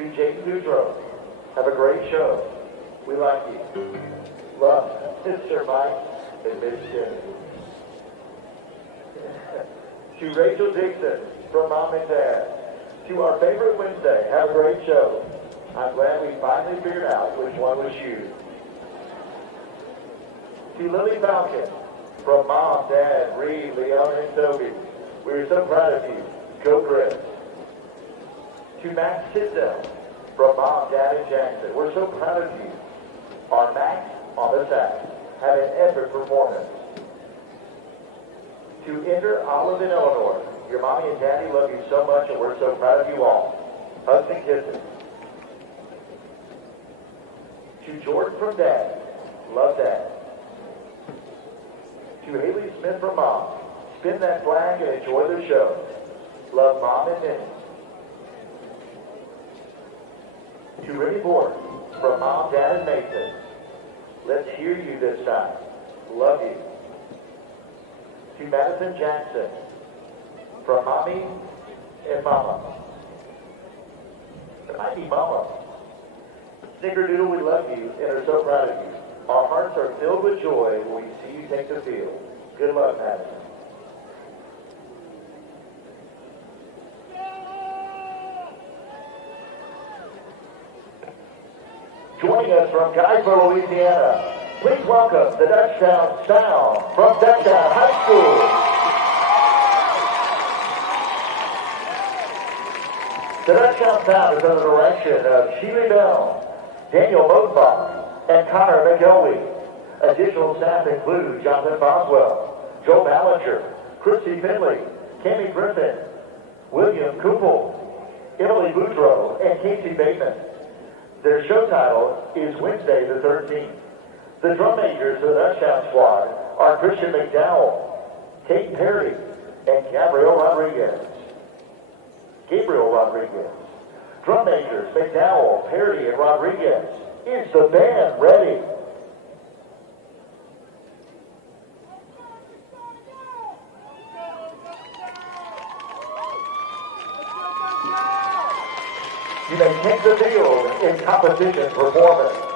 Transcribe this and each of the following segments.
To Jason Boudreaux, have a great show. We like you. Love, Mr. Mike and Miss Jenny. To Rachel Dixon from Mom and Dad. To our favorite Wednesday, have a great show. I'm glad we finally figured out which one was you. To Lily Falcon from Mom, Dad, Reed, Leon, and Toby. We are so proud of you. Go Chris. To Max Tisdale from Mom, Dad, and Jackson. We're so proud of you. Our Max on the sax had an epic performance. To Ender, Olive, and Eleanor, your mommy and daddy love you so much and we're so proud of you all. Hugs and kisses. To Jordan from Dad, love Dad. To Haley Smith from Mom, spin that flag and enjoy the show. Love Mom and Minnie. To Rennie Ford from Mom, Dad, and Mason, let's hear you this time. Love you. To Madison Jackson from Mommy and Mama. It might be Mama. Snickerdoodle, we love you and are so proud of you. Our hearts are filled with joy when we see you take the field. Good luck, Madison. Joining us from Geisler, Louisiana, please welcome the Dutchtown Sound from Dutchtown High School. The Dutchtown Sound is under the direction of Sheely Bell, Daniel Bodenbach, and Connor McElwee. Additional staff include Jonathan Boswell, Joe Ballinger, Christy Finley, Cammie Griffin, William Kupel, Emily Boudreaux, and Casey Bateman. Their show title is Wednesday the 13th. The drum majors of the Dutchtown squad are Christian McDowell, Kate Perry, and Gabriel Rodriguez. Drum majors McDowell, Perry, and Rodriguez. Is the band ready? You may take the field in competition performance.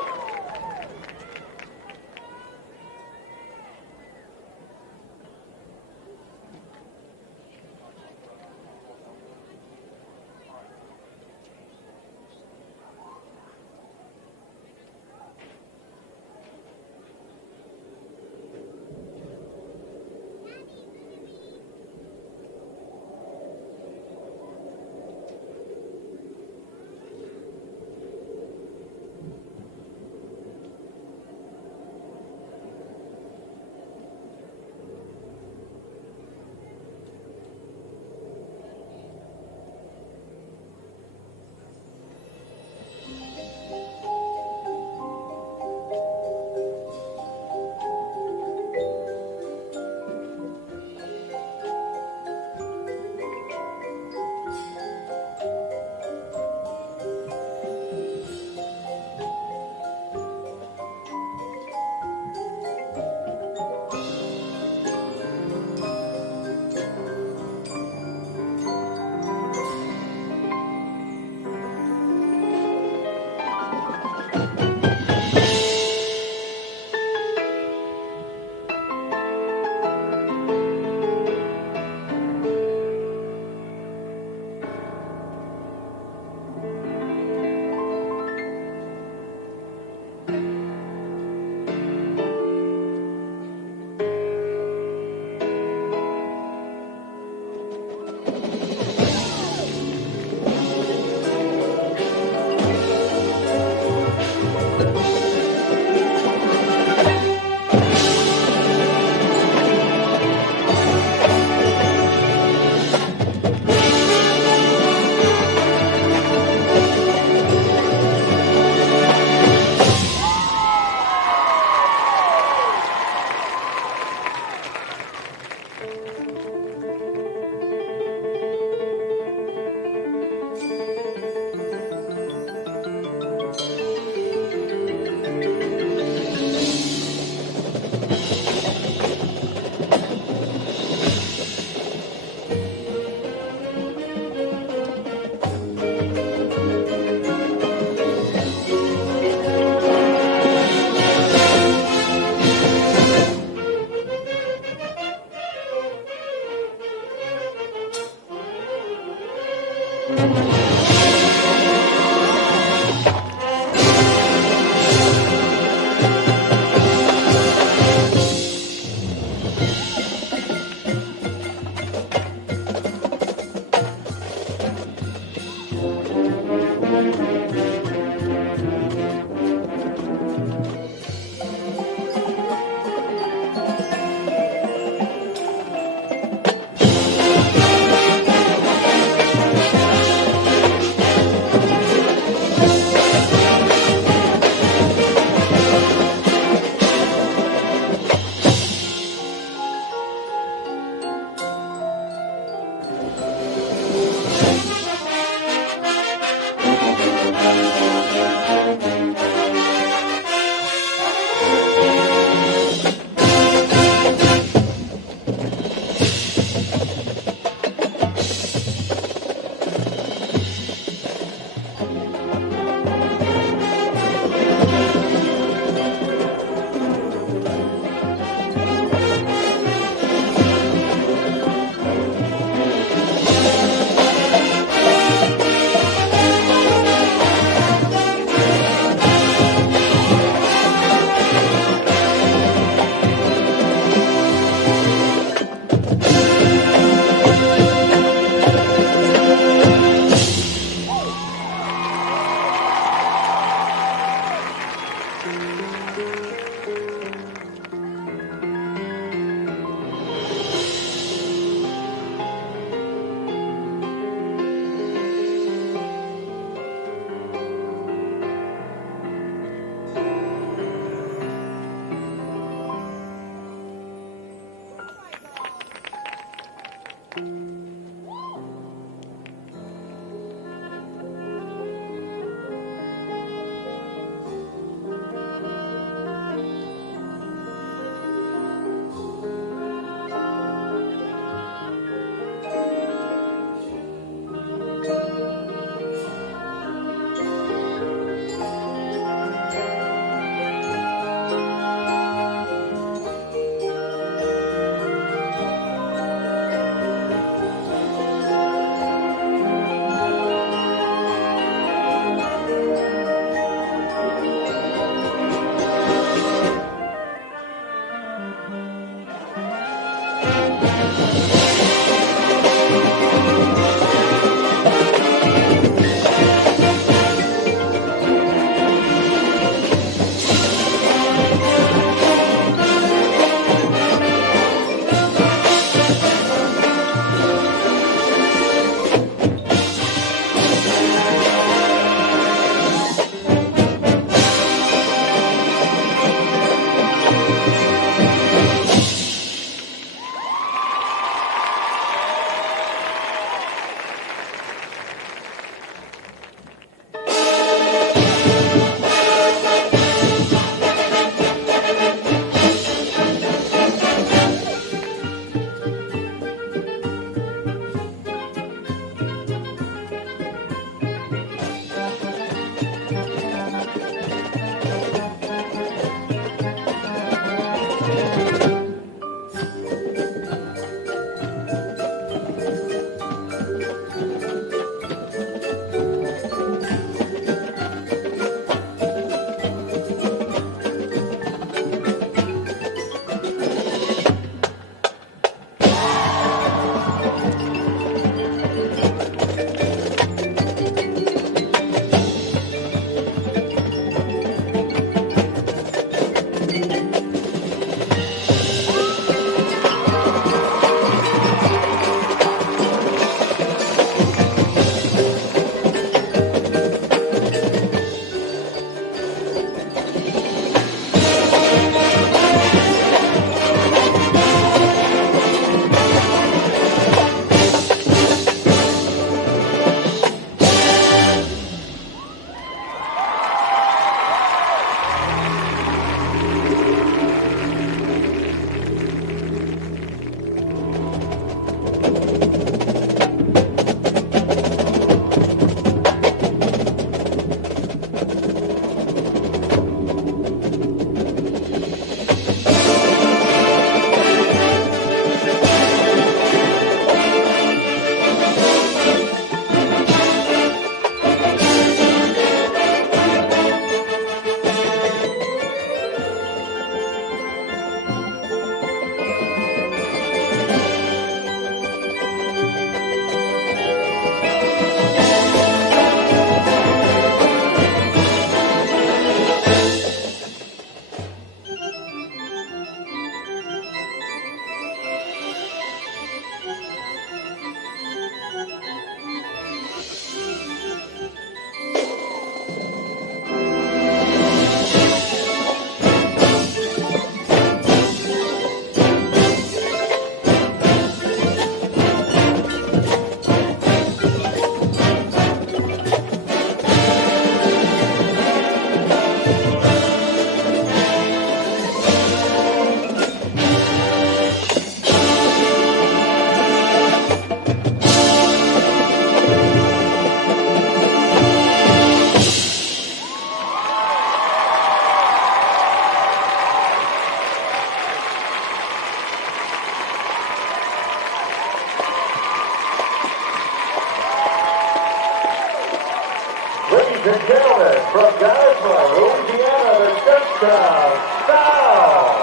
Ladies and gentlemen, from Geismar, Louisiana, the Dutchtown Sound.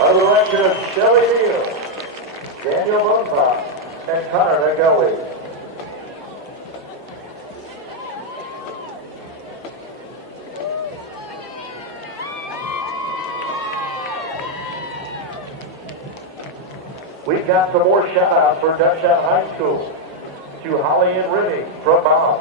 Under the direction of Shelly Neal, Daniel Bonepop, and Connor McElwee. We've got some more shout-outs for Dutchtown High School. To Holly and Remy from Mom.